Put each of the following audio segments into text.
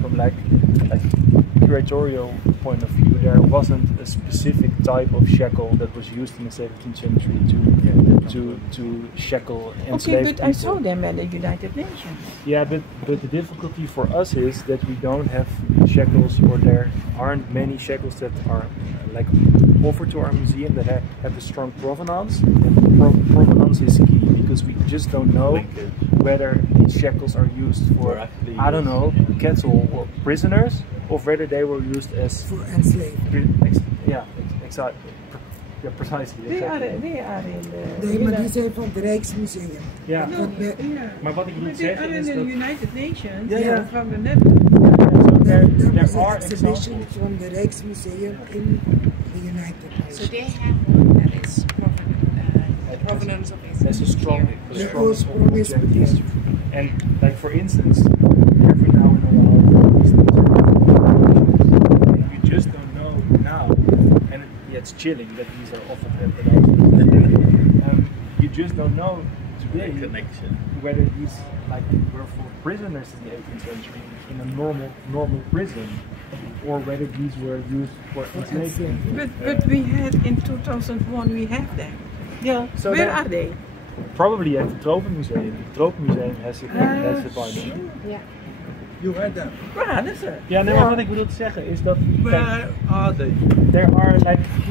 From like curatorial point of view, there wasn't a specific type of shackle that was used in the 17th century to shackle enslaved but people. I saw them at the United Nations. Yeah, but the difficulty for us is that we don't have shackles, or there aren't many shackles that are like offered to our museum that have a strong provenance. And provenance is key because we just don't know whether these shackles are used for, I don't know, cattle or prisoners, or whether they were used as for enslaved. Precisely. They are in the... Nee, maar die zijn van het Rijksmuseum. Ja, maar wat ik wil they zeggen are is in dat... the United Nations, Ja. from the Netherlands. There was an exhibition from the Rijksmuseum in the United Nations. So they have one that is provenance of There's a strong objective history. And like for instance, every now and then these things are, and you just don't know now, and it's chilling that these are often happening. You just don't know today whether these were for prisoners in the 18th century in a normal prison, or whether these were used for enslavement. But we had in 2001 we have them. Yeah. So where are they? Probably at the Tropenmuseum. The Tropenmuseum has it by them. Yeah. You heard them? Waar hadden ze? Ja, nee, maar wat ik bedoel te zeggen is dat... Where are they? There are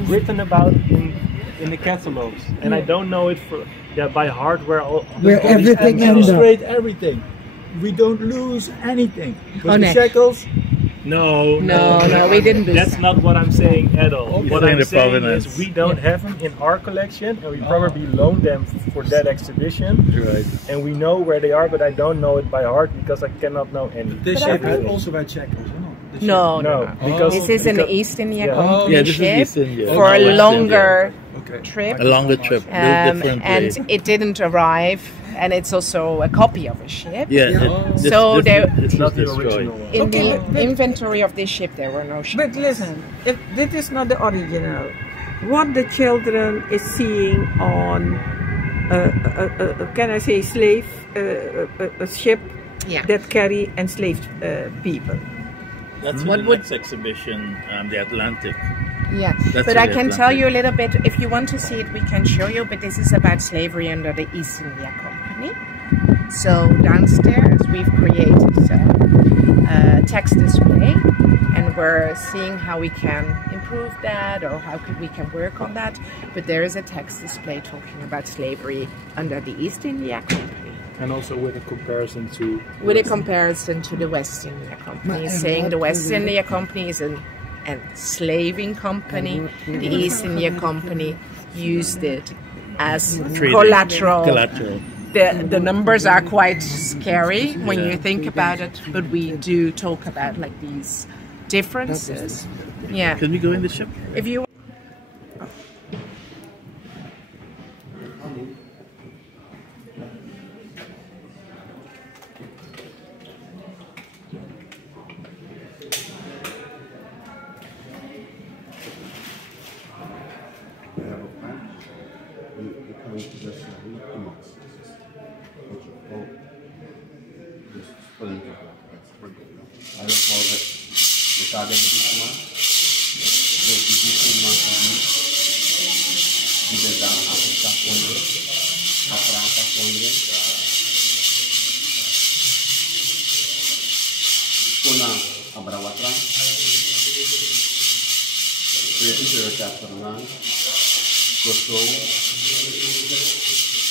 written about in the catalogs, and I don't know it by heart where everything illustrate everything. We don't lose anything. But the shackles. No, we didn't do that's not what I'm saying at all. Okay. What I'm saying is we don't have them in our collection, and we probably loaned them for that exhibition. Right. And we know where they are, but I don't know it by heart because I cannot know any. This ship also had shackles, no? No, because this is an East India Company this ship is East India. for a longer trip. A longer trip, and it didn't arrive. And it's also a copy of a ship. Yeah. So it's not the original one. In the inventory of this ship, there were no ships. But listen, if this is not the original, what the children is seeing on, can I say, slave, a ship that carry enslaved people. That's what the next exhibition, the Atlantic. Yeah, but I can tell you a little bit, if you want to see it, we can show you, but this is about slavery under the East India Company. So downstairs we've created a text display, and we're seeing how we can improve that, or how we can work on that. But there is a text display talking about slavery under the East India Company. And also with a comparison to... With a comparison to the West India Company, saying the West India Company is an enslaving company. The East India Company used it as collateral. The numbers are quite scary when you think about it, but we do talk about these differences. Yeah. Can we go in the ship? If you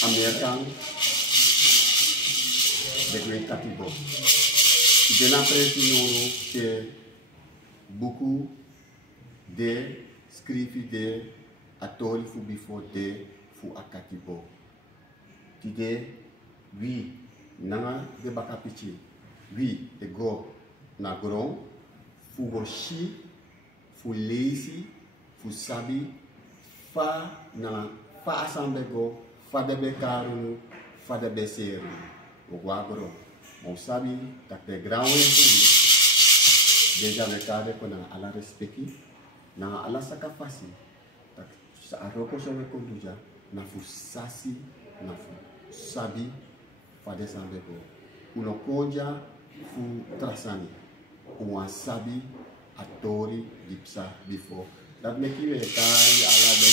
American de Great Katibo. Je n'apprécie que beaucoup de scrivi de atol fu before de fu akatibo. Today we nanga de bakapichi we de go na gron fu woshi fu lazy fu sabi fa na fa asambe go fa de bekaru fa de beseru o guagro on sabi tak de ground deja mercado con ala respecti na ala sakafasi tak sa aroko so me conduja na fu sasi na fu sabi fa de sambe go uno koja fu trasani Sabi, Atori, Dipsa before. That make you a tie ala the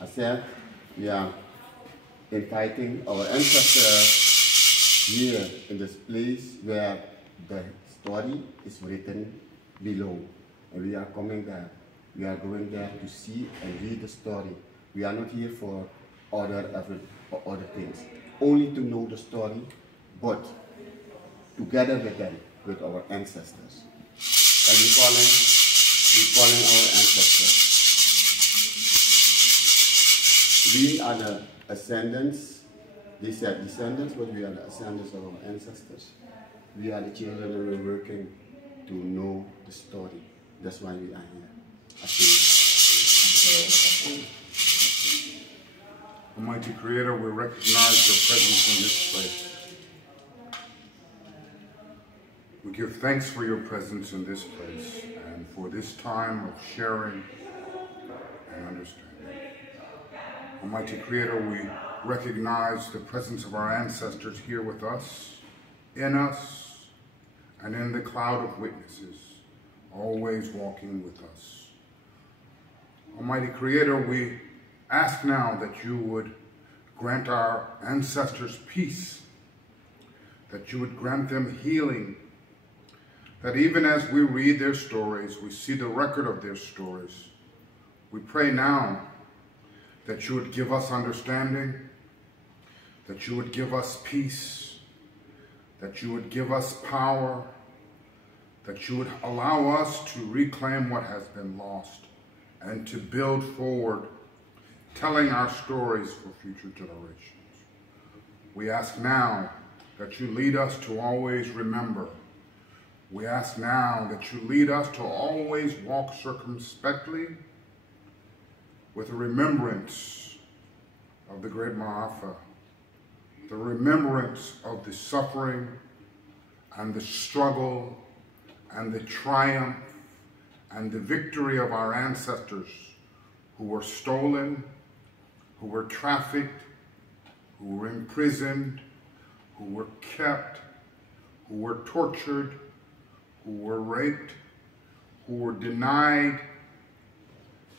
I said we are inviting our ancestors here in this place where the story is written below. And we are coming there. We are going there to see and read the story. We are not here for other things. Only to know the story, but together with them, with our ancestors. And we calling our ancestors. We are the ascendants. They said descendants, but we are the ascendants of our ancestors. We are the children and we're working to know the story. That's why we are here. Almighty Creator, we recognize your presence in this place. We give thanks for your presence in this place and for this time of sharing and understanding. Almighty Creator, we recognize the presence of our ancestors here with us, in us, and in the cloud of witnesses, always walking with us. Almighty Creator, we ask now that you would grant our ancestors peace, that you would grant them healing, that even as we read their stories, we see the record of their stories. We pray now that you would give us understanding, that you would give us peace, that you would give us power, that you would allow us to reclaim what has been lost and to build forward, telling our stories for future generations. We ask now that you lead us to always remember. We ask now that you lead us to always walk circumspectly with a remembrance of the great Ma'afa, the remembrance of the suffering and the struggle and the triumph and the victory of our ancestors who were stolen, who were trafficked, who were imprisoned, who were kept, who were tortured, who were raped, who were denied,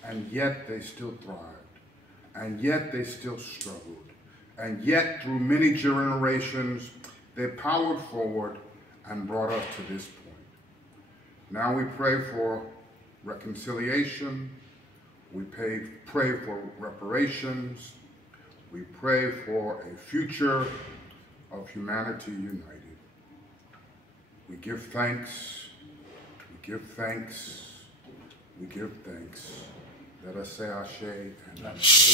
and yet they still thrived, and yet they still struggled, and yet through many generations they powered forward and brought us to this point. Now we pray for reconciliation, we pray for reparations, we pray for a future of humanity united. We give thanks, we give thanks, we give thanks. Let us say Ashe and Ashe.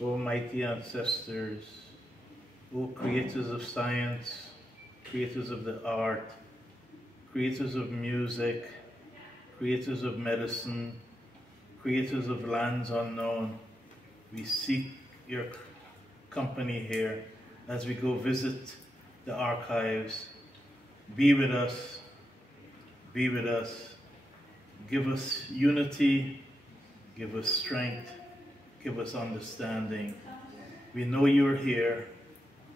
Almighty ancestors, O creators of science, creators of the art, creators of music, creators of medicine, creators of lands unknown, we seek your company here as we go visit the archives. Be with us, be with us. Give us unity, give us strength, give us understanding. We know you're here.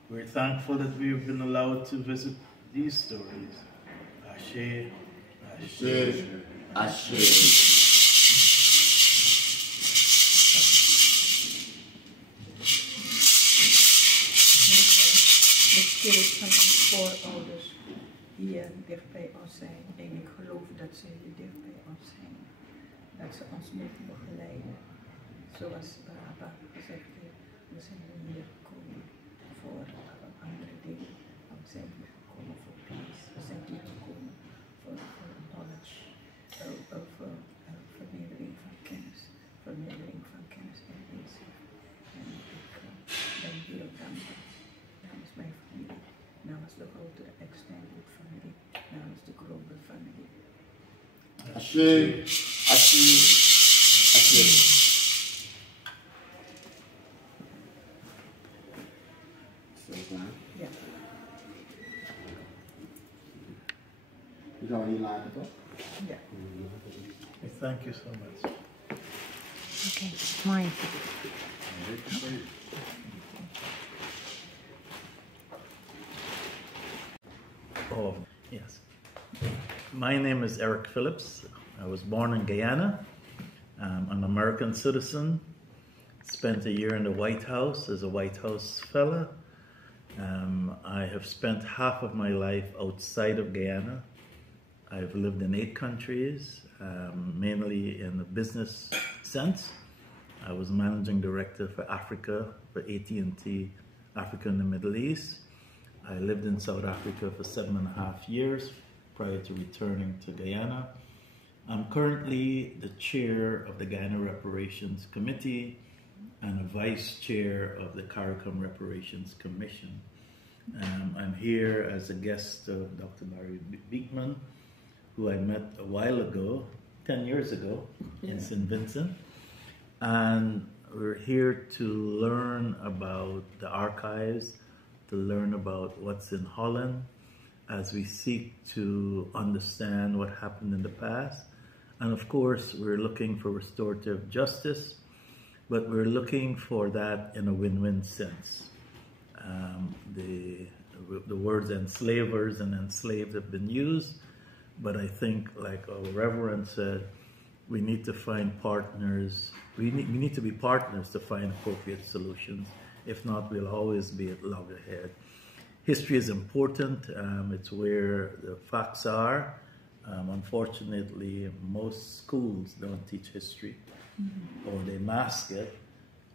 We're thankful that we've been allowed to visit these stories. Ashe, Ashe, Ashe. De spirit van onze voorouders hier dicht bij ons zijn. En ik geloof dat ze hier dicht bij ons zijn. Dat ze ons moeten begeleiden. Zoals Baba gezegd heeft, we zijn hier gekomen voor andere dingen. We zijn hier gekomen voor peace. We zijn hier gekomen voor knowledge. Voor vermeerdering van kennis. Vermeerdering van kennis en inzicht. En ik ben heel dankbaar. Namens mijn familie, namens de grotere extended familie, namens de global family. Ashe, Ashe, Ashe. Ja. Yeah. Thank you so much. Okay, mine. Oh, yes. My name is Dr Philips. I was born in Guyana. I'm an American citizen. Spent a year in the White House as a White House fellow. I have spent half of my life outside of Guyana. I've lived in 8 countries, mainly in the business sense. I was managing director for Africa for AT&T Africa and the Middle East. I lived in South Africa for 7.5 years prior to returning to Guyana. I'm currently the chair of the Guyana Reparations Committee and a vice chair of the CARICOM Reparations Commission. I'm here as a guest of Dr. Biekman, who I met a while ago, 10 years ago, in St. Vincent. And we're here to learn about the archives, to learn about what's in Holland, as we seek to understand what happened in the past. And of course, we're looking for restorative justice, but we're looking for that in a win-win sense. The words enslavers and enslaved have been used, but I think, like our Reverend said, we need to find partners. We need to be partners to find appropriate solutions. If not, we'll always be at loggerhead. History is important. It's where the facts are. Unfortunately, most schools don't teach history, or they mask it.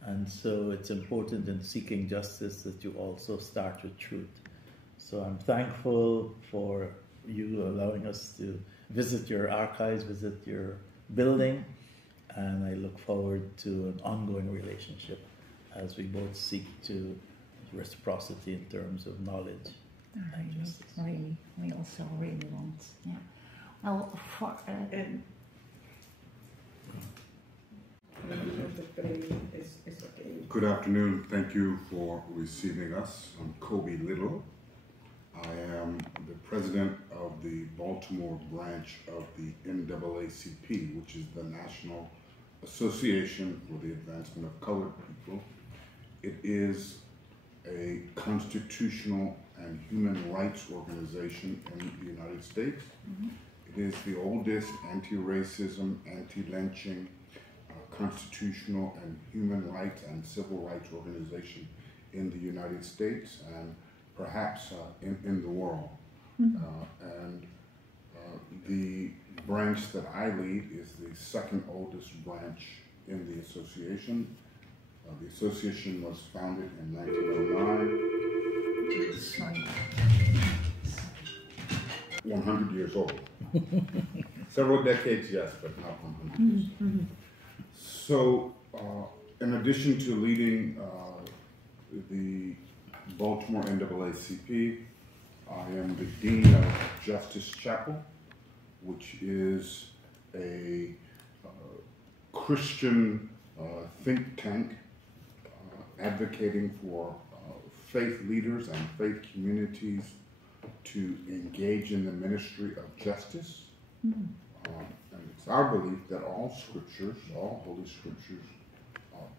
And so it's important in seeking justice that you also start with truth. So I'm thankful for you allowing us to visit your archives, visit your building, and I look forward to an ongoing relationship as we both seek to reciprocity in terms of knowledge and justice. Really, we also really want, yeah. Well, for Good afternoon. Thank you for receiving us. I'm Kobe Little. I am the president of the Baltimore branch of the NAACP, which is the National Association for the Advancement of Colored People. It is a constitutional and human rights organization in the United States. It is the oldest anti-racism, anti-lynching, constitutional and human rights and civil rights organization in the United States and perhaps in the world. The branch that I lead is the second oldest branch in the association. The association was founded in 1909. 100 years old. Several decades, yes, but not 100 years. So, in addition to leading the Baltimore NAACP, I am the Dean of Justice Chapel, which is a Christian think tank advocating for faith leaders and faith communities to engage in the ministry of justice. And it's our belief that all scriptures, all holy scriptures,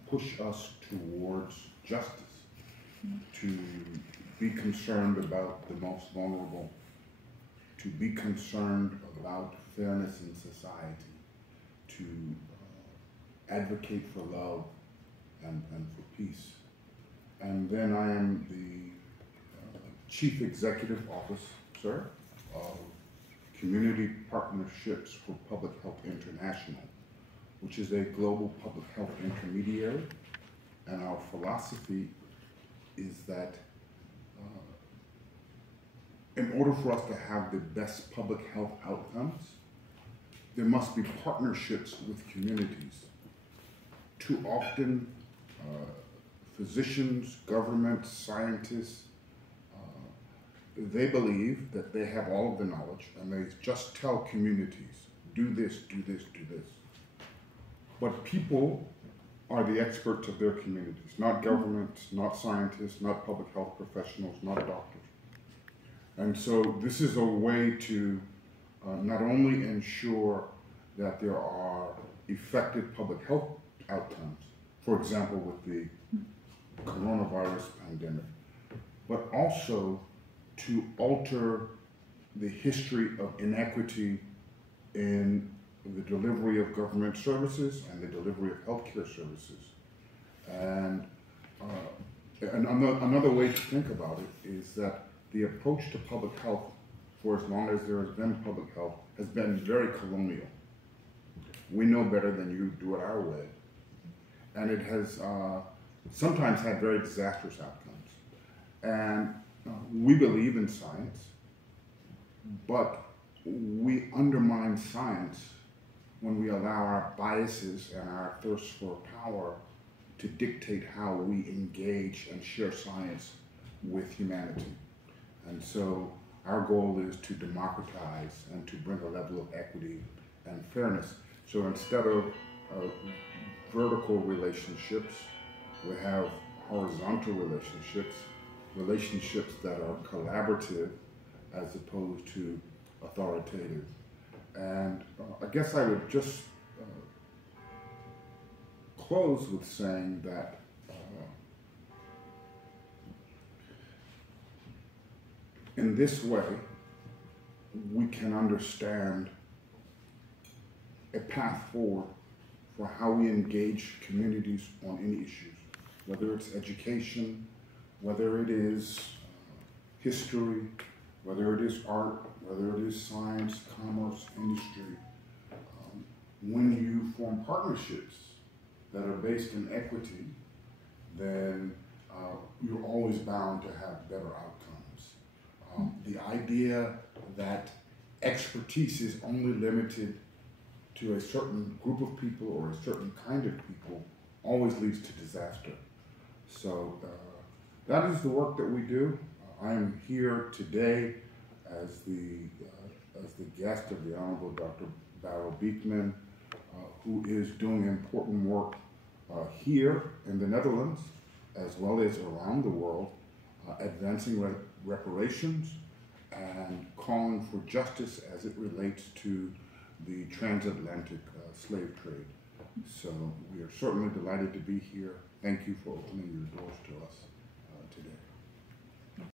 push us towards justice, to be concerned about the most vulnerable, to be concerned about fairness in society, to advocate for love and for peace. And then I am the Chief Executive Officer of Community Partnerships for Public Health International, which is a global public health intermediary. And our philosophy is that in order for us to have the best public health outcomes, there must be partnerships with communities. Too often, physicians, governments, scientists, they believe that they have all of the knowledge and they just tell communities, do this, do this, do this. But people are the experts of their communities, not governments, not scientists, not public health professionals, not doctors. And so this is a way to not only ensure that there are effective public health outcomes, for example with the coronavirus pandemic, but also to alter the history of inequity in the delivery of government services and the delivery of healthcare services. And another way to think about it is that the approach to public health, for as long as there has been public health, has been very colonial. We know better than you, do it our way. And it has sometimes had very disastrous outcomes. And we believe in science, but we undermine science when we allow our biases and our thirst for power to dictate how we engage and share science with humanity. And so our goal is to democratize and to bring a level of equity and fairness. So instead of vertical relationships, we have horizontal relationships, relationships that are collaborative as opposed to authoritative. And I guess I would just close with saying that in this way, we can understand a path forward for how we engage communities on any issues, whether it's education, whether it is history, whether it is art, whether it is science, commerce, industry. When you form partnerships that are based in equity, then you're always bound to have better outcomes. The idea that expertise is only limited to a certain group of people or a certain kind of people always leads to disaster. So that is the work that we do. I am here today as the guest of the Honorable Dr. Biekman, who is doing important work here in the Netherlands, as well as around the world, advancing reparations and calling for justice as it relates to the transatlantic slave trade. So we are certainly delighted to be here. Thank you for opening your doors to us.